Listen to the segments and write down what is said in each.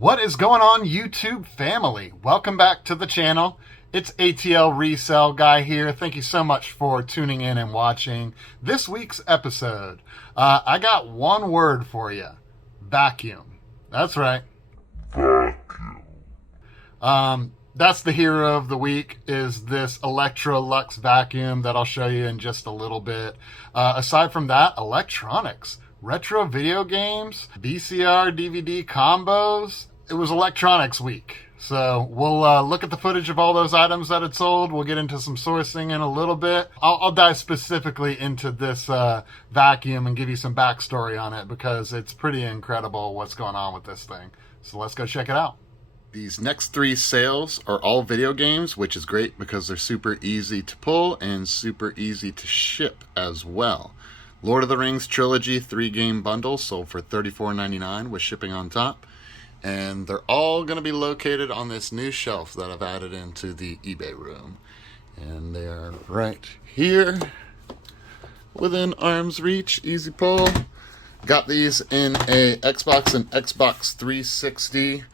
What is going on, YouTube family? Welcome back to the channel. It's ATL Resale Guy here. Thank you so much for tuning in and watching this week's episode. I got one word for you. Vacuum. That's right. That's the hero of the week, is this Electrolux vacuum that I'll show you in just a little bit. Aside from that, electronics, retro video games, VCR, DVD combos. It was electronics week. So we'll look at the footage of all those items that it sold. We'll get into some sourcing in a little bit. I'll dive specifically into this vacuum and give you some backstory on it because it's pretty incredible what's going on with this thing. So let's go check it out. These next three sales are all video games, which is great because they're super easy to pull and super easy to ship as well. Lord of the Rings Trilogy 3-game bundle sold for $34.99 with shipping on top. And they're all going to be located on this new shelf that I've added into the eBay room. And they are right here within arm's reach, easy pull. Got these in a Xbox and Xbox 360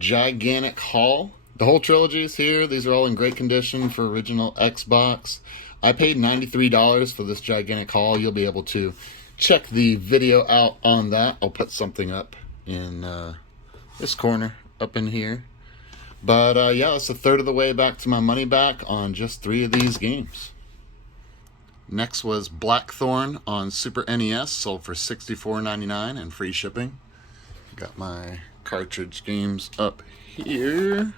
gigantic haul. The whole trilogy is here. These are all in great condition for original Xbox. I paid $93 for this gigantic haul. You'll be able to check the video out on that. I'll put something up in this corner up in here. But yeah, it's a third of the way back to my money back on just 3 of these games. Next was Blackthorn on Super NES, sold for $64.99 and free shipping. Got my cartridge games up here.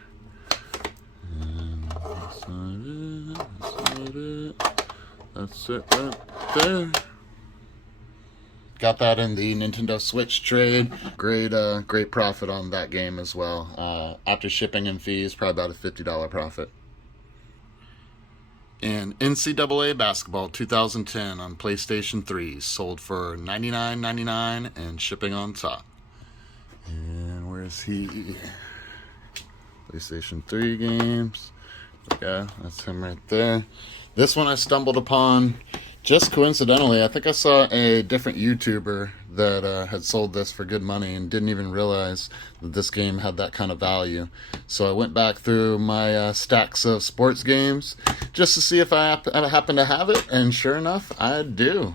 And that's it right there. Got that in the Nintendo Switch trade. Great profit on that game as well. After shipping and fees, probably about a $50 profit. And NCAA Basketball 2010 on PlayStation 3 sold for $99.99 and shipping on top. And where's he? PlayStation 3 games. Yeah, that's him right there. This one I stumbled upon just coincidentally. I think I saw a different YouTuber that had sold this for good money and didn't even realize that this game had that kind of value. So I went back through my stacks of sports games just to see if I happen to have it, and sure enough, I do.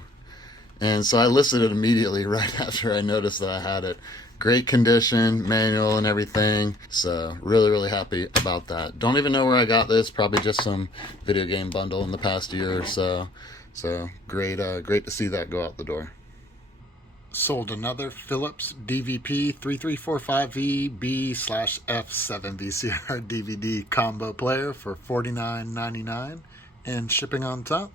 And so I listed it immediately right after I noticed that I had it. Great condition, manual and everything. So really happy about that. Don't even know where I got this. Probably just some video game bundle in the past year or so. So great to see that go out the door. Sold another Philips DVP 3345EB/F7 VCR DVD combo player for $49.99 and shipping on top.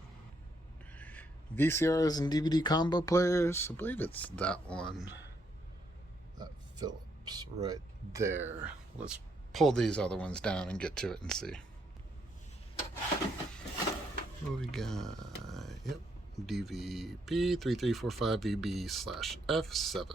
VCRs and DVD combo players, I believe it's that one. That Philips right there. Let's pull these other ones down and get to it and see. What we got? Yep, DVP 3345EB/F7.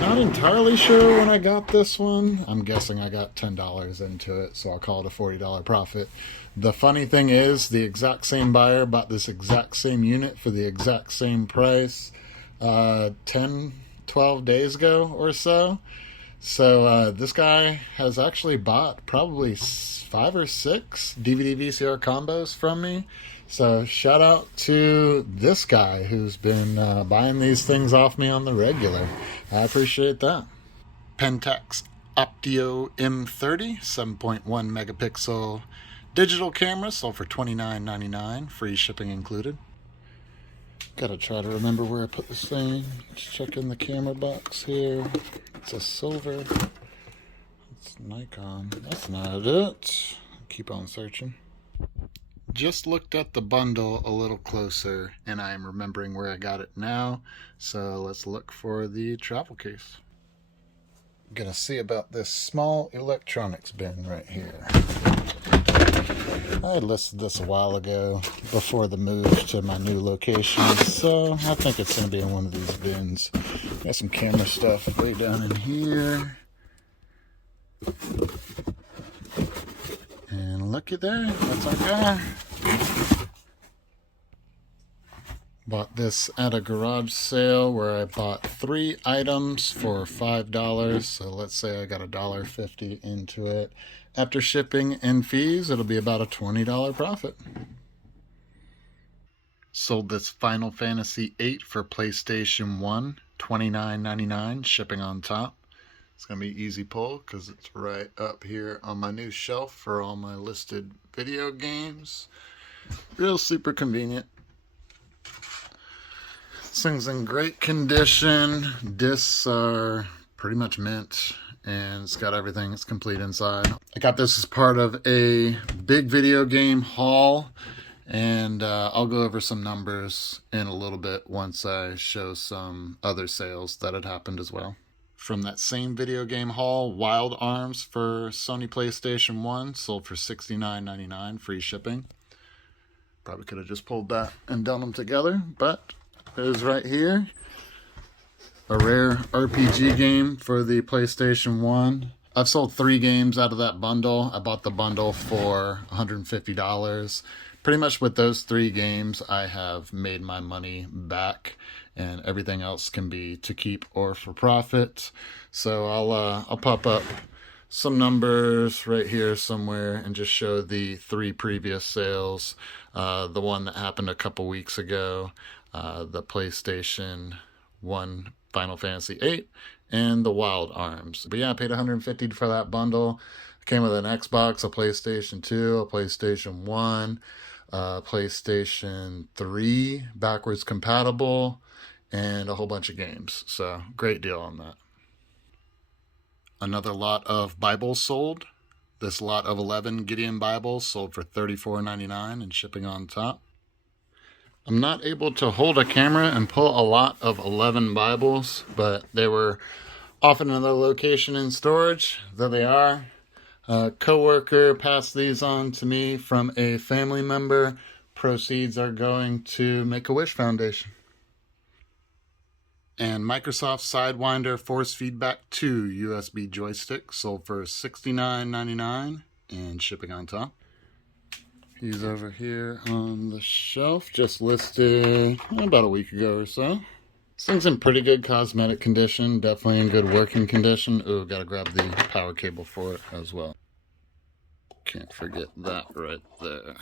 Not entirely sure when I got this one. I'm guessing I got $10 into it, so I'll call it a $40 profit. The funny thing is, the exact same buyer bought this exact same unit for the exact same price 10, 12 days ago or so. So this guy has actually bought probably 5 or 6 DVD VCR combos from me. So shout out to this guy who's been buying these things off me on the regular. I appreciate that. Pentax Optio M30 7.1 megapixel digital camera sold for $29.99, free shipping included. Gotta try to remember where I put this thing. Just check in the camera box here. It's a silver. It's Nikon. That's not it. Keep on searching. Just looked at the bundle a little closer and I'm remembering where I got it now. So let's look for the travel case. Gonna see about this small electronics bin right here. I listed this a while ago before the move to my new location, so I think it's going to be in one of these bins. Got some camera stuff way down in here. And looky there, that's our guy. Bought this at a garage sale where I bought 3 items for $5. So let's say I got $1.50 into it. After shipping and fees, it'll be about a $20 profit. Sold this Final Fantasy VIII for PlayStation 1, $29.99, shipping on top. It's going to be easy pull because it's right up here on my new shelf for all my listed video games. Real super convenient. This thing's in great condition. Discs are pretty much mint, and it's got everything. It's complete inside. I got this as part of a big video game haul, and I'll go over some numbers in a little bit once I show some other sales that had happened as well. From that same video game haul, Wild Arms for Sony PlayStation 1 sold for $69.99, free shipping. Probably could have just pulled that and done them together, but it is right here. A rare RPG game for the PlayStation 1. I've sold 3 games out of that bundle. I bought the bundle for $150. Pretty much with those 3 games, I have made my money back, and everything else can be to keep or for profit. So I'll pop up some numbers right here somewhere and just show the 3 previous sales. The one that happened a couple weeks ago, the PlayStation 1 Final Fantasy VIII, and the Wild Arms. But yeah, I paid $150 for that bundle. It came with an Xbox, a PlayStation 2, a PlayStation 1, PlayStation 3, backwards compatible, and a whole bunch of games. So great deal on that. Another lot of Bibles sold. This lot of 11 Gideon Bibles sold for $34.99 and shipping on top. I'm not able to hold a camera and pull a lot of 11 Bibles, but they were off in another location in storage. There they are. A coworker passed these on to me from a family member. Proceeds are going to Make-A-Wish Foundation. And Microsoft Sidewinder Force Feedback 2 USB joystick sold for $69.99 and shipping on top. He's over here on the shelf, just listed about a week ago or so. This thing's in pretty good cosmetic condition, definitely in good working condition. Ooh, gotta grab the power cable for it as well. Can't forget that right there.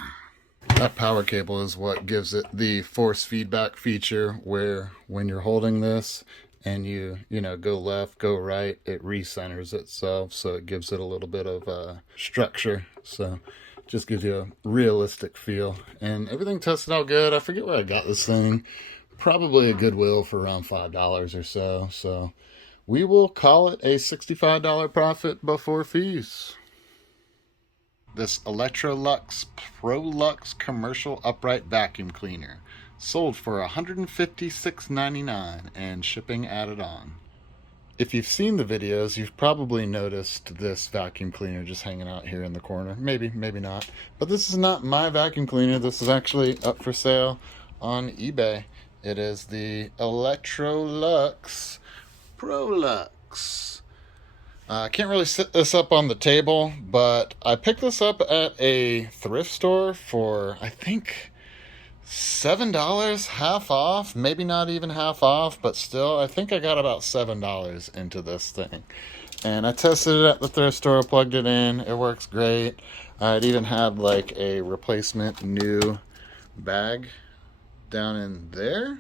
That power cable is what gives it the force feedback feature, where when you're holding this and you go left, go right, it recenters itself, so it gives it a little bit of structure. So just gives you a realistic feel. And everything tested out good. I forget where I got this thing. Probably a Goodwill for around $5 or so. So we will call it a $65 profit before fees. This Electrolux Prolux commercial upright vacuum cleaner sold for $156.99 and shipping added on. If you've seen the videos, you've probably noticed this vacuum cleaner just hanging out here in the corner. Maybe, maybe not. But this is not my vacuum cleaner. This is actually up for sale on eBay. It is the Electrolux Prolux. I can't really sit this up on the table, but I picked this up at a thrift store for, I think, $7, half off, maybe not even half off, but still, I think I got about $7 into this thing. And I tested it at the thrift store, plugged it in, it works great. It even had like a replacement new bag down in there.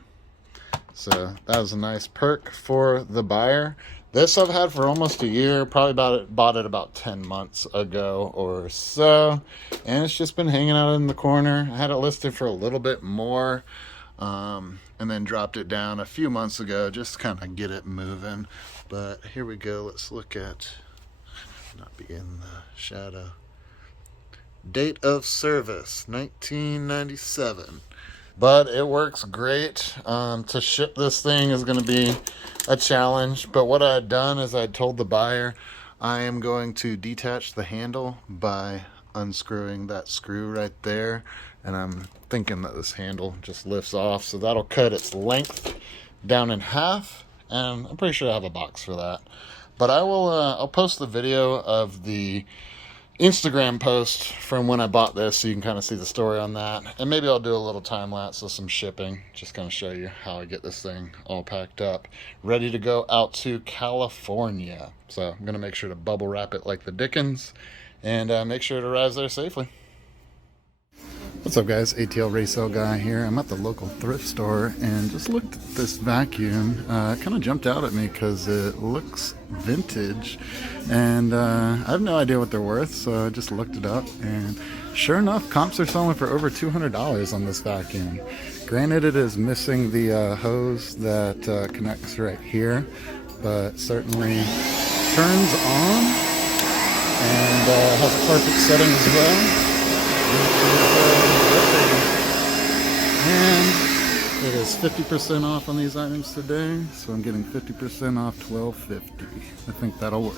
So that was a nice perk for the buyer. This I've had for almost a year, probably bought it about 10 months ago or so, and it's just been hanging out in the corner. I had it listed for a little bit more, and then dropped it down a few months ago just to kind of get it moving. But here we go. Let's look at, not be in the shadow, date of service, 1997. But it works great. To ship this thing is going to be a challenge. But what I had done is I told the buyer I am going to detach the handle by unscrewing that screw right there. And I'm thinking that this handle just lifts off. So that'll cut its length down in half. And I'm pretty sure I have a box for that. But I will, I'll post the video of the Instagram post from when I bought this, so you can kind of see the story on that. And maybe I'll do a little time lapse of some shipping, just kind of show you how I get this thing all packed up, ready to go out to California. So I'm going to make sure to bubble wrap it like the Dickens and make sure it arrives there safely. What's up, guys? ATL Resale Guy here. I'm at the local thrift store and just looked at this vacuum. It kind of jumped out at me because it looks vintage, and I have no idea what they're worth, so I just looked it up, and sure enough, comps are selling for over $200 on this vacuum. Granted, it is missing the hose that connects right here, but certainly turns on and has a perfect setting as well. And it is 50% off on these items today, so I'm getting 50% off $12.50. I think that'll work.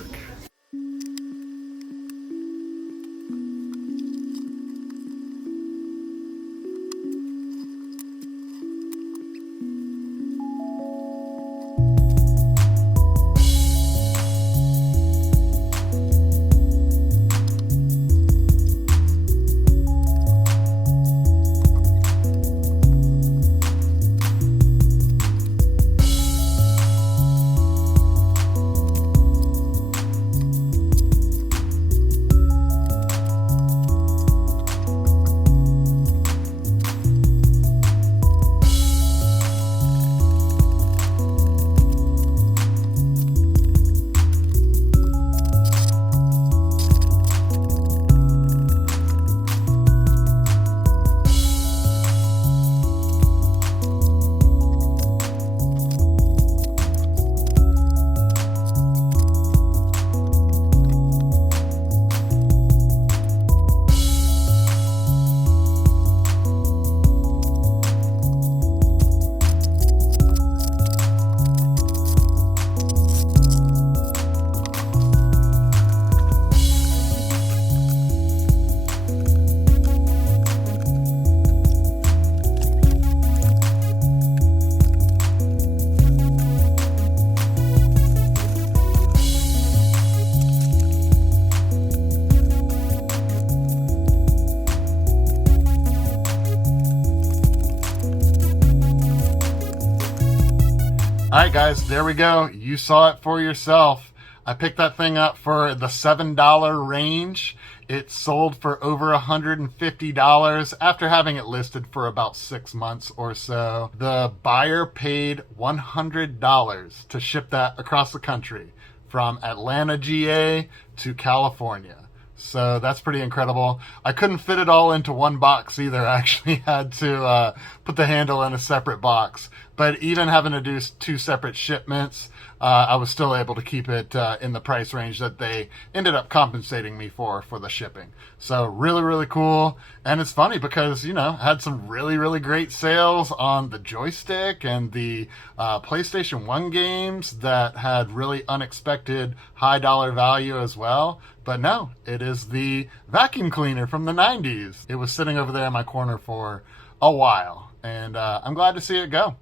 Alright guys, there we go. You saw it for yourself. I picked that thing up for the $7 range. It sold for over $150 after having it listed for about 6 months or so. The buyer paid $100 to ship that across the country from Atlanta, GA to California. So that's pretty incredible. I couldn't fit it all into one box either. I actually had to put the handle in a separate box. But even having to do 2 separate shipments, I was still able to keep it in the price range that they ended up compensating me for the shipping. So really, really cool. And it's funny because, you know, I had some really, really great sales on the joystick and the PlayStation 1 games that had really unexpected high dollar value as well. But no, it is the vacuum cleaner from the 90s. It was sitting over there in my corner for a while, and I'm glad to see it go.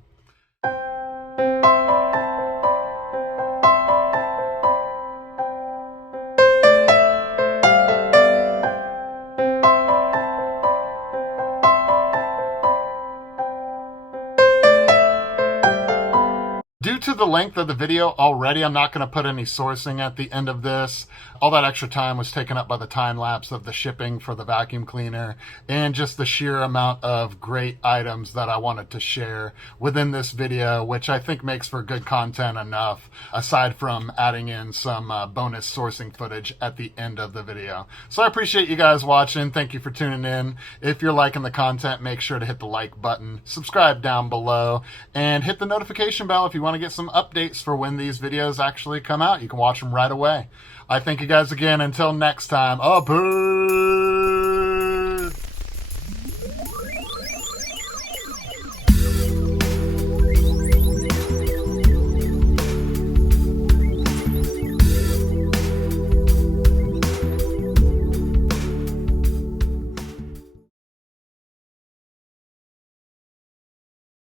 Due to the length of the video already, I'm not going to put any sourcing at the end of this. All that extra time was taken up by the time lapse of the shipping for the vacuum cleaner and just the sheer amount of great items that I wanted to share within this video, which I think makes for good content enough, aside from adding in some bonus sourcing footage at the end of the video. So I appreciate you guys watching. Thank you for tuning in. If you're liking the content, make sure to hit the like button, subscribe down below, and hit the notification bell if you want to get some updates for when these videos actually come out. You can watch them right away. I thank you guys again. Until next time, peace.